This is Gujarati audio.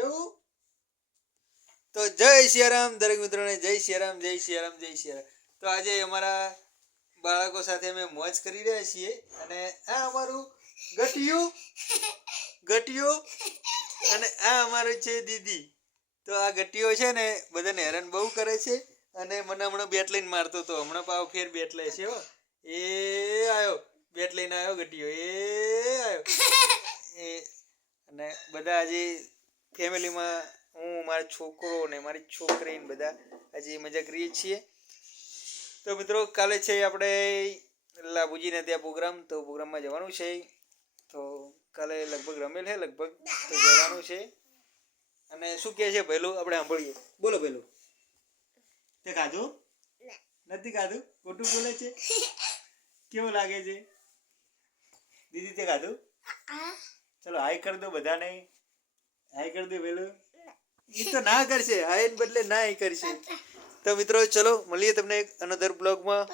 એવું તો જય સિયારામ દરેક મિત્રોને જય સિયારામ જય સિયારામ જય સિયારામ. તો આજે અમારા બાળકો સાથે અમે મોજ કરી રહ્યા છીએ અને આ અમારું ગટિયું ગટિયું અને આ અમારું છે દીદી. તો આ ગટિયો છે ને બધાને હેરાન બહુ કરે છે અને મને હમણાં બેટ લઈને મારતો હતો. હમણાં પાછો ફેર બેટ લે છે. હો એ આવ્યો બેટ લઈને આવ્યો ગટિયો એ આવ્યો એ. અને બધા આજે ફેમિલીમાં હું મારો છોકરો ને મારી છોકરી ને બધા હજી મજા કરીએ છીએ. તો મિત્રો કાલે છે આપણે લાભુજીને ત્યાં પ્રોગ્રામ, તો પ્રોગ્રામમાં જવાનું છે. તો કાલે લગભગ રમેલ છે લગભગ તો જવાનું છે. અને શું કહે છે પહેલું આપણે સાંભળીએ. બોલો પહેલું. તે ખાધું નથી ખાધું? ખોટું બોલે છે. કેવું લાગે છે દીદી? તે ખાધું? ચલો હાઈ કરી દો બધાને. હાઈ કરી દો પેલું. એ તો ના કરશે, હાઈ બદલે ના હાઈ કરશે. તો મિત્રો ચલો મળીએ તમને એક અનધર બ્લોગમાં.